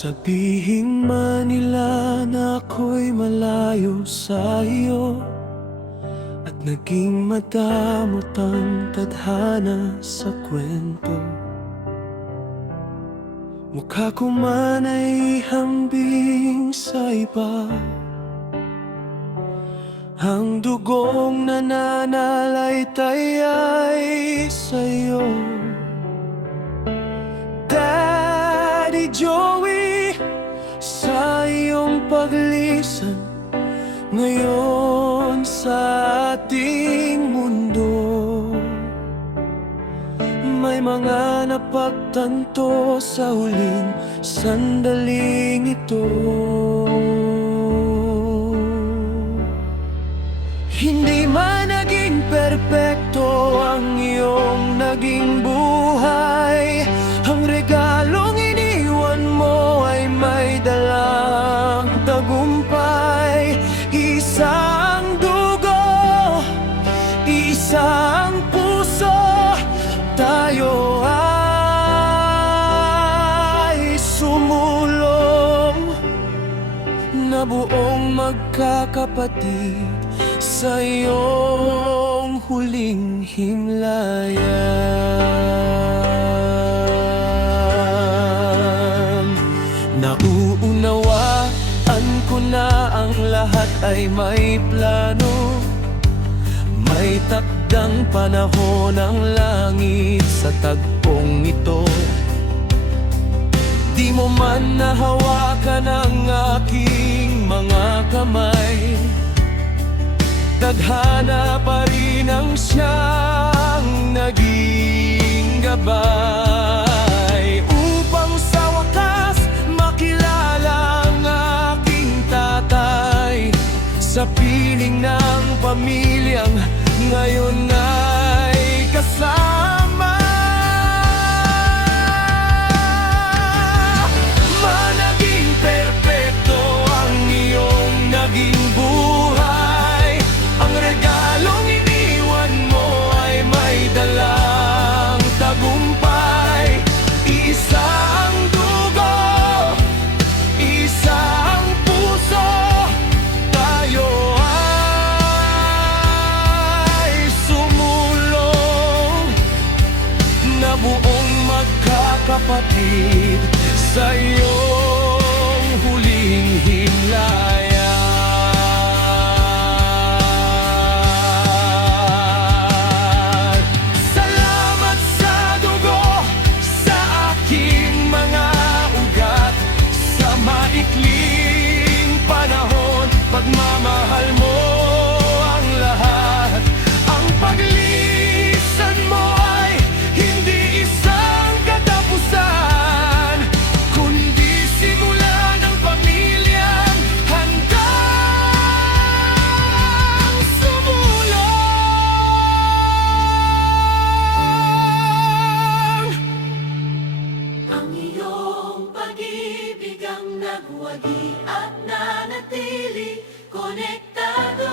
Sabihin man nila na ako'y malayo sa iyo, at naging madamot ang tadhana sa kwento. Mukha ko man ay hambing sa iba, ang dugong nananalaytay ay sa'yo. Daddy Joey, sa iyong paglisan ngayon sa ating mundo, may mga napagtanto sa huling sandaling ito. Hindi man naging perpekto ang iyong naging buhay, ang regalong iniwan mo ay may dalang tagumpay. Isang dugo, isang puso, tayo ay sumulong na buong magkakapatid sa iyong huling himlayan. Nauunawaan ko na ang lahat ay may plano, may takdang panahon ang langit sa tagpong ito. Di mo man nahawakan ang aking mga kamay, tadhana pa rin ang siyang naging gabay, upang sa wakas makilala ang aking tatay sa piling ng pamilyang ngayon ay kasama. Managing perpekto ang iyong naging buhay, ang regalong iniwan mo ay may dalang tagumpay. Isa ang dugo, isa ang puso, tayo ay sumulong na buong magkakapatid sa iyong huling himlayan. Salamat sa dugo, sa aking mga ugat, sa maikling panahon, pagmamahal mo ang lahat. Ang paglisan mo ay hindi isang katapusan, kundi simula ng pamilyang handang sumulong. Ang iyong pag-ibig ang nagwagi at nanatili konektado,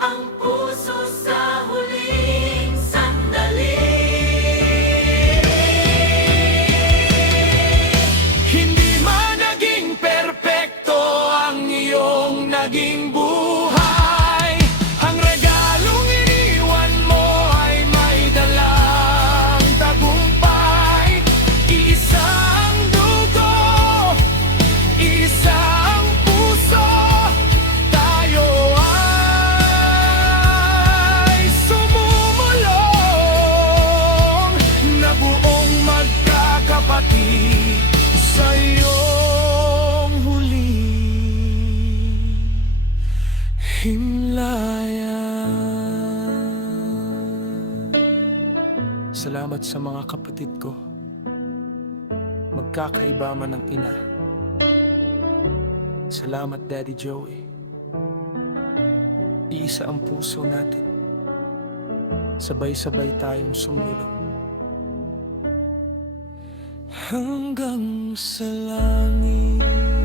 ang puso sa huling sandali. Hindi man naging perpekto ang iyong naging buhay, ang regalong iniwan mo ay may dalang tagumpay. Iisa ang dugo, isa ang puso, tayo ay sumumulong na buong magkakapatid sa iyong huling himlayan. Salamat sa mga kapatid ko, magkakaiba man ang ina. Salamat Daddy Joey, iisa ang puso natin, sabay-sabay tayong sumulong hanggang sa langit.